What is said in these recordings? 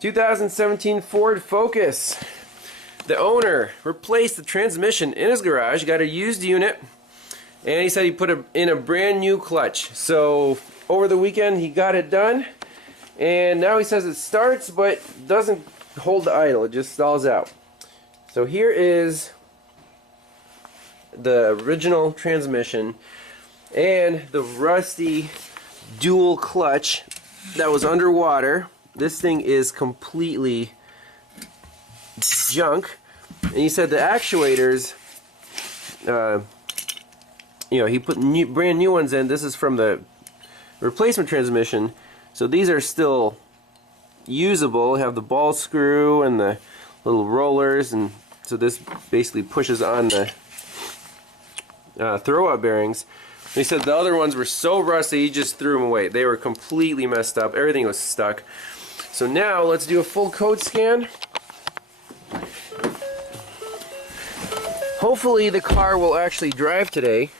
2017 Ford Focus. The owner replaced the transmission in his garage, got a used unit, and he said he put in a brand new clutch. So over the weekend he got it done, and now he says it starts but doesn't hold the idle, it just stalls out. So here is the original transmission and the rusty dual clutch that was underwater. This thing is completely junk, and he said the actuators, he put brand new ones in. This is from the replacement transmission, so these are still usable. Have the ball screw and the little rollers, and so this basically pushes on the throwout bearings. And he said the other ones were so rusty he just threw them away. They were completely messed up. Everything was stuck. So now let's do a full code scan. Hopefully the car will actually drive today.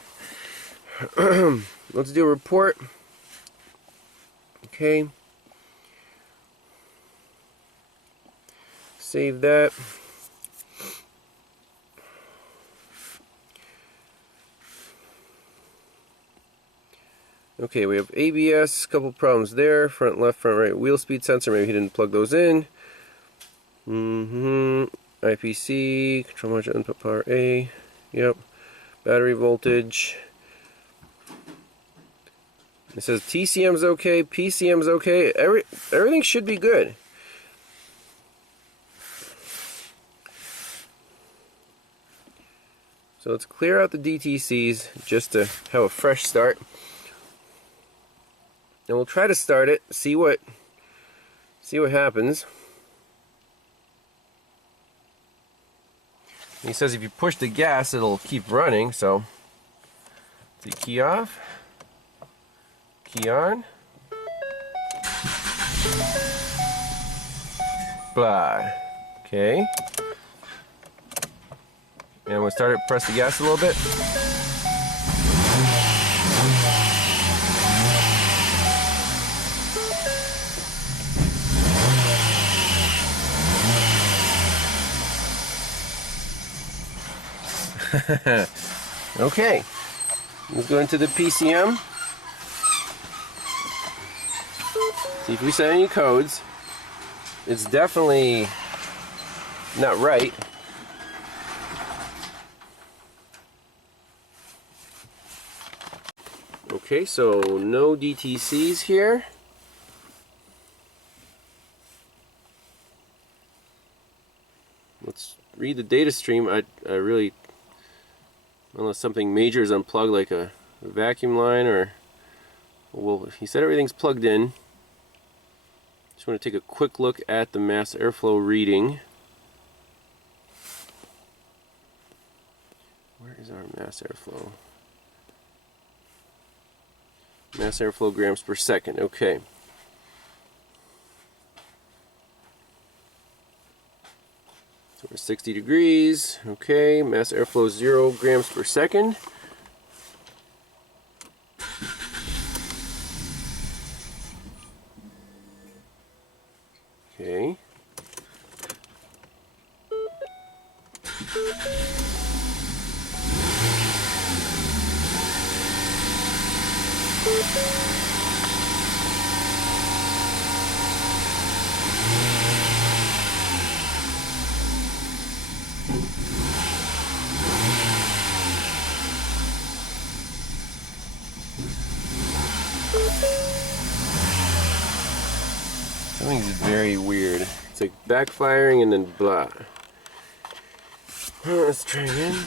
Let's do a report. Okay. Save that. Okay, we have ABS, couple problems there. Front left, front right wheel speed sensor. Maybe he didn't plug those in. IPC, control module input power A. Yep. Battery voltage. It says TCM's okay, PCM's okay. Everything should be good. So let's clear out the DTCs just to have a fresh start. And we'll try to start it, see what happens. He says if you push the gas, it'll keep running, so the key off, key on. Blah. Okay. And we'll start it, press the gas a little bit. Okay, let's go into the PCM. See if we set any codes. It's definitely not right. Okay, so no DTCs here. Let's read the data stream. I really, unless something major is unplugged, like a vacuum line, or, well, he said everything's plugged in. Just want to take a quick look at the mass airflow reading. Where is our mass airflow? Mass airflow grams per second. Okay. So we're 60 degrees. Okay, mass airflow 0 grams per second. Okay. Something's very weird. It's like backfiring and then blah. Let's try again.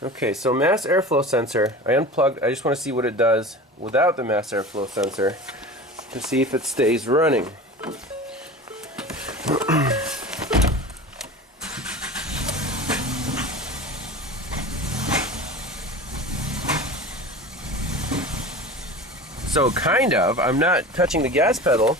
Okay, so mass airflow sensor, I unplugged. I just want to see what it does without the mass airflow sensor to see if it stays running. So kind of, I'm not touching the gas pedal.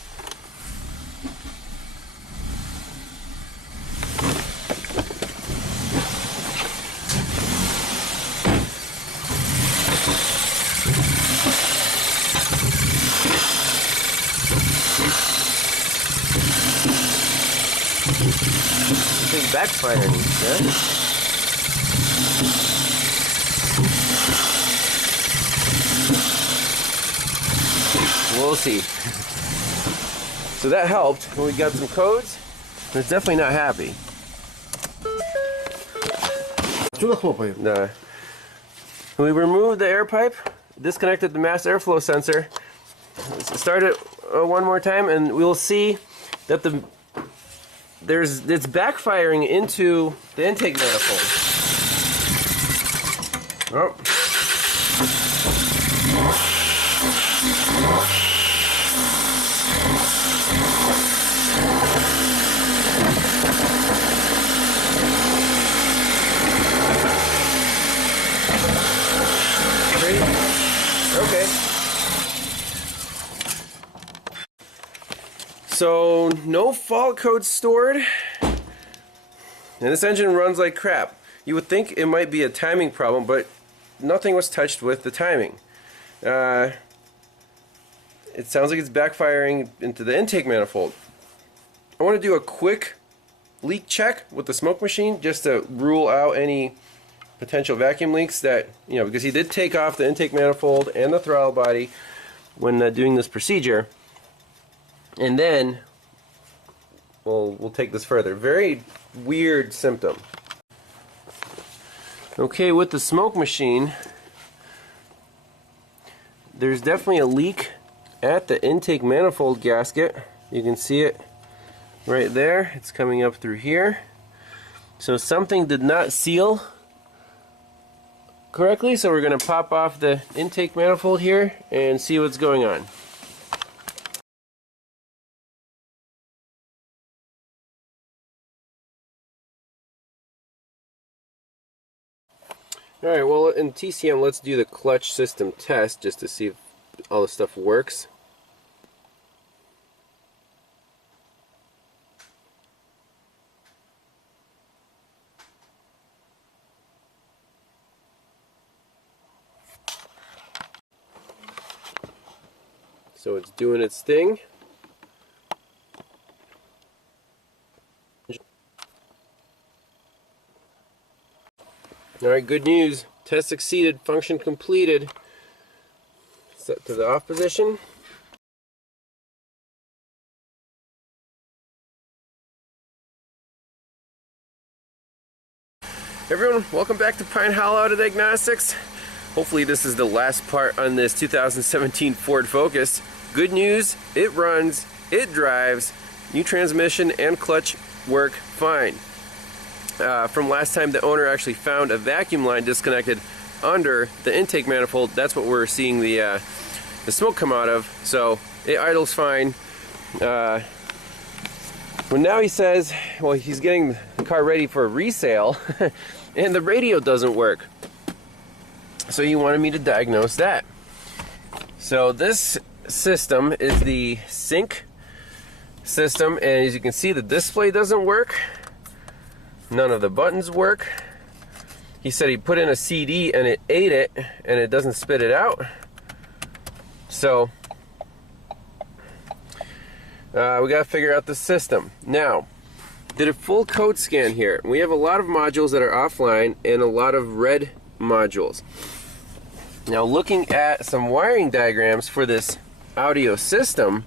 Big backfiring, yeah? We'll see. So that helped. We got some codes. It's definitely not happy. No. We removed the air pipe, disconnected the mass airflow sensor, start it one more time, and we'll see that it's backfiring into the intake manifold. Oh. Okay. So no fault code stored, and this engine runs like crap. You would think it might be a timing problem, but nothing was touched with the timing. It sounds like it's backfiring into the intake manifold. I want to do a quick leak check with the smoke machine just to rule out any potential vacuum leaks that, because he did take off the intake manifold and the throttle body when doing this procedure. And then we'll take this further. Very weird symptom. Okay, with the smoke machine, there's definitely a leak at the intake manifold gasket. You can see it right there. It's coming up through here. So something did not seal correctly, so we're going to pop off the intake manifold here and see what's going on. Alright, well, in TCM, let's do the clutch system test just to see if all the stuff works. So it's doing its thing. Alright, good news. Test succeeded, function completed. Set to the off position. Everyone, welcome back to Pine Hollow Auto Diagnostics. Hopefully this is the last part on this 2017 Ford Focus. Good news, it runs, it drives, new transmission and clutch work fine. From last time, the owner actually found a vacuum line disconnected under the intake manifold. That's what we're seeing the smoke come out of. So it idles fine. Well, now he says, well, he's getting the car ready for a resale, and the radio doesn't work. So he wanted me to diagnose that. So this system is the sync system, and as you can see, the display doesn't work. None of the buttons work. He said he put in a CD and it ate it and it doesn't spit it out. So we got to figure out the system. Now, did a full code scan here. We have a lot of modules that are offline and a lot of red modules. Now, looking at some wiring diagrams for this audio system,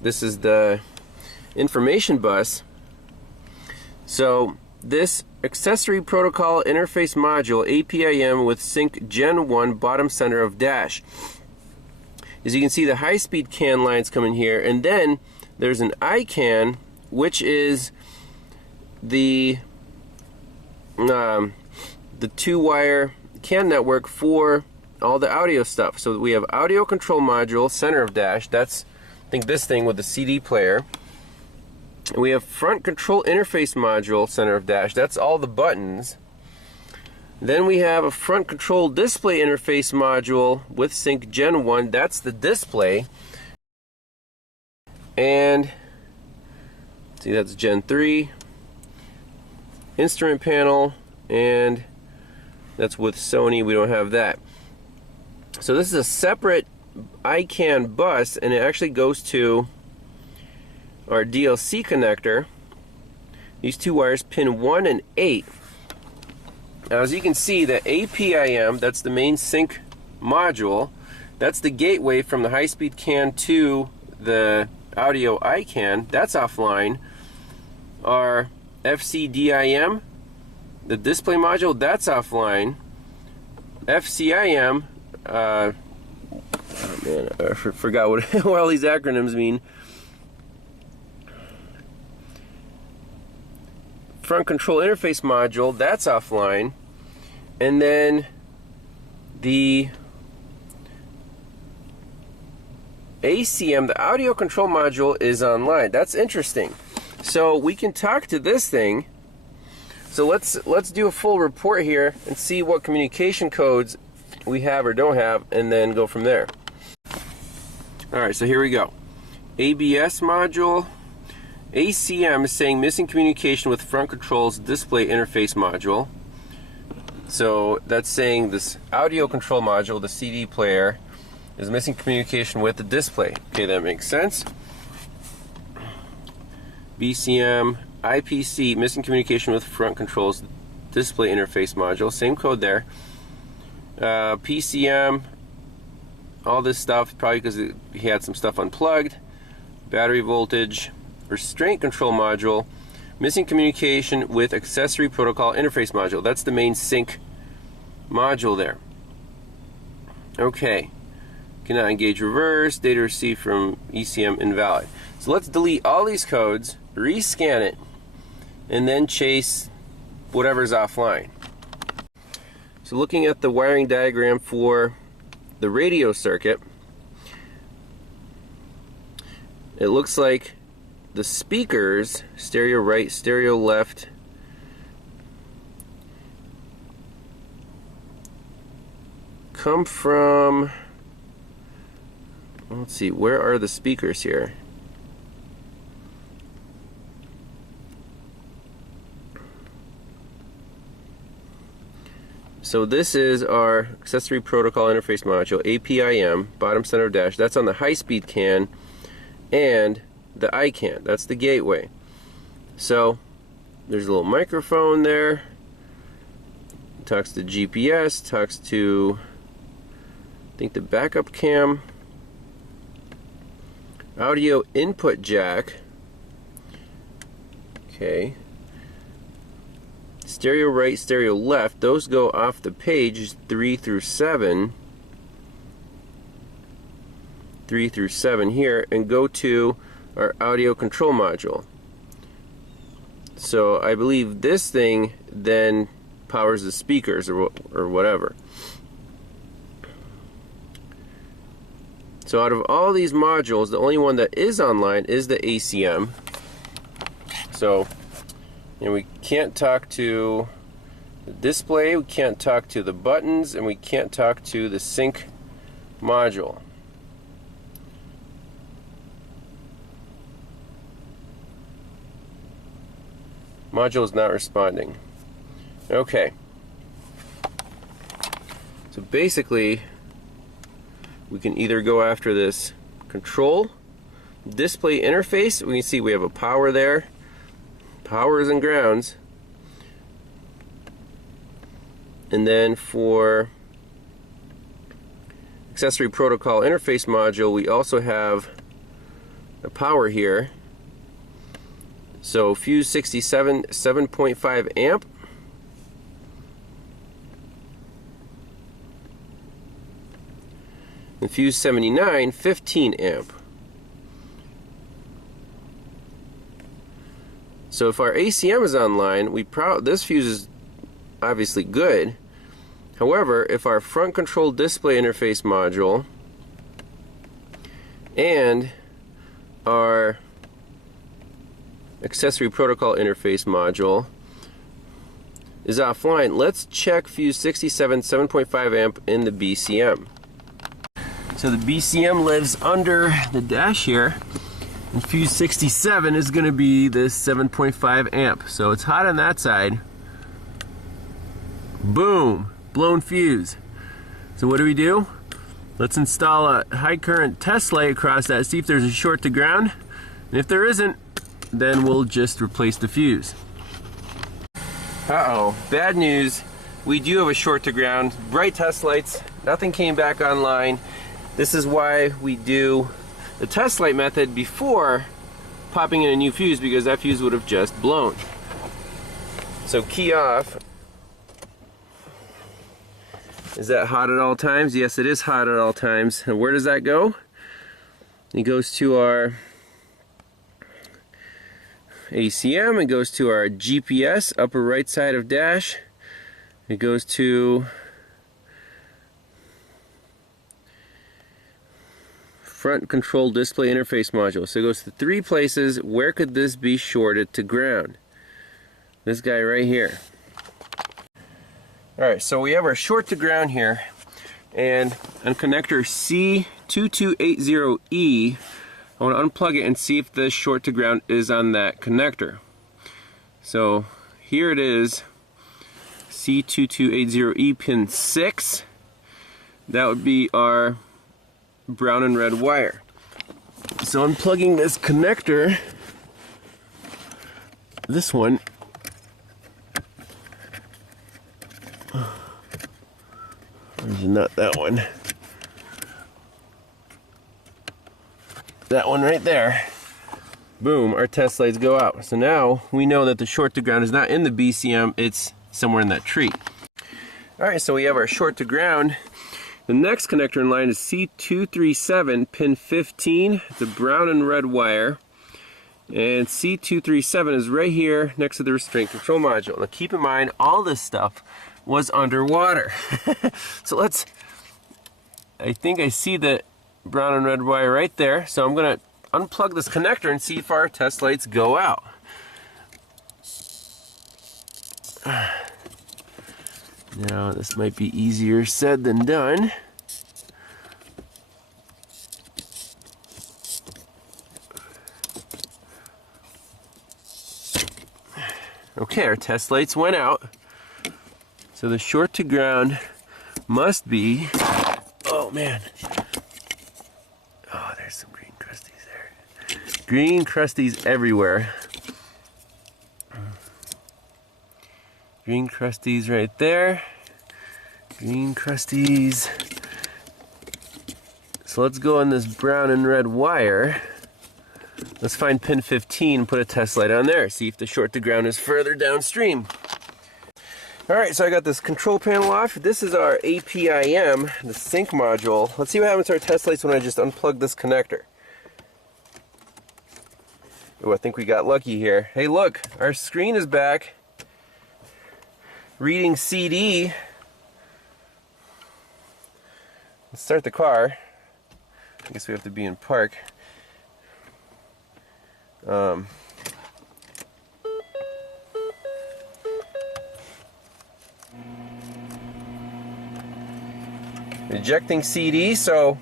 this is the information bus. So this accessory protocol interface module APIM with sync Gen 1 bottom center of dash. As you can see, the high-speed CAN lines come in here, and then there's an iCAN, which is the two-wire CAN network for all the audio stuff. So we have audio control module center of dash. That's, I think, this thing with the CD player. We have front control interface module center of dash. That's all the buttons. Then we have a front control display interface module with Sync Gen 1. That's the display. And see, that's Gen 3. Instrument panel, and that's with Sony. We don't have that. So this is a separate ICANN bus, and it actually goes to our DLC connector. These two wires, pin 1 and 8. Now, as you can see, the APIM, that's the main sync module, that's the gateway from the high-speed CAN to the audio ICANN, that's offline. Our FCDIM, the display module, that's offline. FCIM, oh man, I forgot what all these acronyms mean. Front control interface module, that's offline. And then the ACM, the audio control module, is online. That's interesting. So we can talk to this thing. So let's do a full report here and see what communication codes we have or don't have, and then go from there. Alright, so here we go. ABS module. ACM is saying missing communication with front control's display interface module. So that's saying this audio control module, the CD player, is missing communication with the display. Okay, that makes sense. BCM, IPC, missing communication with front control's display interface module. Same code there. PCM, all this stuff, probably because he had some stuff unplugged. Battery voltage, restraint control module, missing communication with accessory protocol interface module. That's the main sync module there. Okay. Cannot engage reverse, data received from ECM invalid. So let's delete all these codes, rescan it, and then chase whatever's offline. So looking at the wiring diagram for the radio circuit, it looks like the speakers, stereo right, stereo left, come from, let's see, where are the speakers here? So this is our accessory protocol interface module, APIM, bottom center of dash. That's on the high-speed CAN, and the ICANN, that's the gateway. So there's a little microphone there. Talks to GPS, talks to, I think, the backup cam. Audio input jack. Okay. Stereo right, stereo left. Those go off the page 3 through 7. 3 through 7 here, and go to our audio control module. So I believe this thing then powers the speakers or whatever. So out of all these modules, the only one that is online is the ACM. So, and we can't talk to the display, we can't talk to the buttons, and we can't talk to the sync module. Module is not responding. Okay. So basically, we can either go after this control display interface. We can see we have a power there. Powers and grounds. And then for accessory protocol interface module, we also have a power here. So fuse 67, 7.5 amp. And fuse 79, 15 amp. So if our ACM is online, this fuse is obviously good. However, if our front control display interface module and our accessory protocol interface module is offline. Let's check fuse 67 7.5 amp in the BCM. So the BCM lives under the dash here, and fuse 67 is going to be this 7.5 amp. So it's hot on that side. Boom, blown fuse. So what do? Let's install a high current test light across that, see if there's a short to ground. And if there isn't, then we'll just replace the fuse. Uh-oh, bad news. We do have a short to ground. Bright test lights, nothing came back online. This is why we do the test light method before popping in a new fuse, because that fuse would have just blown. So key off. Is that hot at all times? Yes, it is hot at all times. And where does that go? It goes to our ACM, it goes to our GPS, upper right side of dash. It goes to front control display interface module. So it goes to 3 places. Where could this be shorted to ground? This guy right here. Alright, so we have our short to ground here, and on connector C2280E, I want to unplug it and see if the short to ground is on that connector. So here it is, C2280E pin 6. That would be our brown and red wire. So unplugging this connector, this one, there's not that one. That one right there. Boom, our test lights go out. So now we know that the short to ground is not in the BCM, it's somewhere in that tree. Alright, so we have our short to ground. The next connector in line is C237 pin 15. It's a brown and red wire. And C237 is right here next to the restraint control module. Now keep in mind, all this stuff was underwater. So I think I see the brown and red wire right there, so I'm gonna unplug this connector and see if our test lights go out. Now this might be easier said than done. Okay, our test lights went out. So the short to ground must be, oh man, oh there's some green crusties there. Green crusties everywhere. Green crusties right there. Green crusties. So let's go on this brown and red wire. Let's find pin 15 and put a test light on there. See if the short to ground is further downstream. Alright, so I got this control panel off. This is our APIM, the sync module. Let's see what happens to our test lights when I just unplug this connector. Oh, I think we got lucky here. Hey look, our screen is back. Reading CD. Let's start the car. I guess we have to be in park. Ejecting CD, so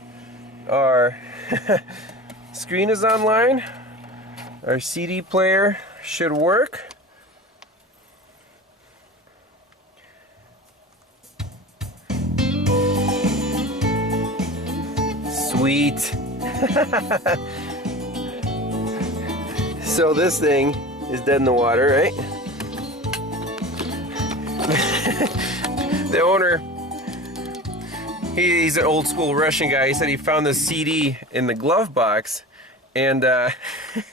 our screen is online. Our CD player should work. Sweet. So this thing is dead in the water, right? The owner, he's an old school Russian guy. He said he found this CD in the glove box, and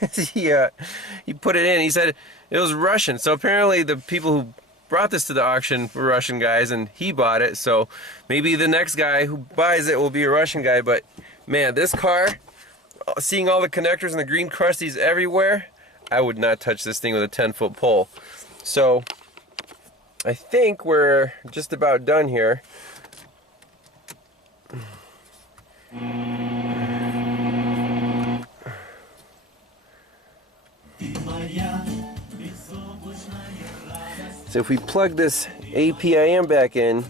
he put it in. He said it was Russian. So apparently the people who brought this to the auction were Russian guys, and he bought it. So maybe the next guy who buys it will be a Russian guy. But man, this car, seeing all the connectors and the green crusties everywhere, I would not touch this thing with a 10-foot pole. So I think we're just about done here. So if we plug this APIM back in,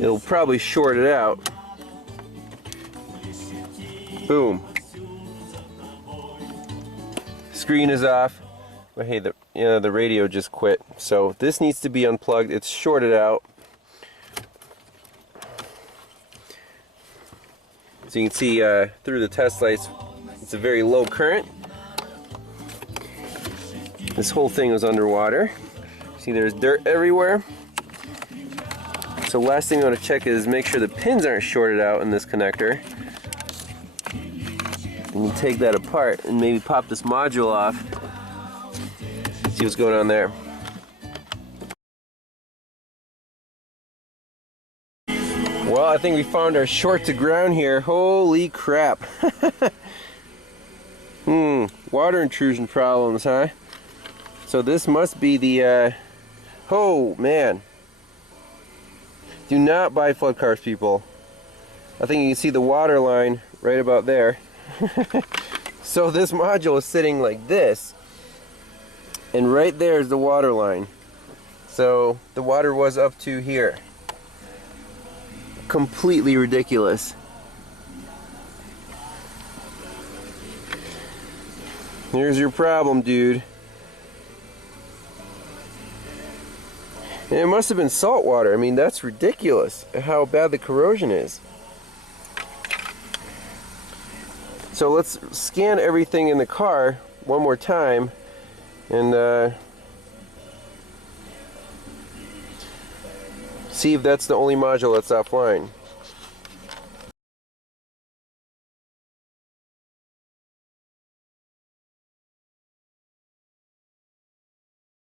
it'll probably short it out. Boom. Screen is off. But hey, the radio just quit. So this needs to be unplugged. It's shorted out. So you can see through the test lights, it's a very low current. This whole thing was underwater. See, there's dirt everywhere. So last thing I want to check is make sure the pins aren't shorted out in this connector. And you take that apart and maybe pop this module off. See what's going on there. Well, I think we found our short to ground here. Holy crap. Water intrusion problems, huh? So this must be the, oh man. Do not buy flood cars, people. I think you can see the water line right about there. So this module is sitting like this. And right there is the water line. So the water was up to here. Completely ridiculous. Here's your problem, dude. And it must have been salt water. I mean, that's ridiculous how bad the corrosion is. So let's scan everything in the car one more time and see if that's the only module that's offline.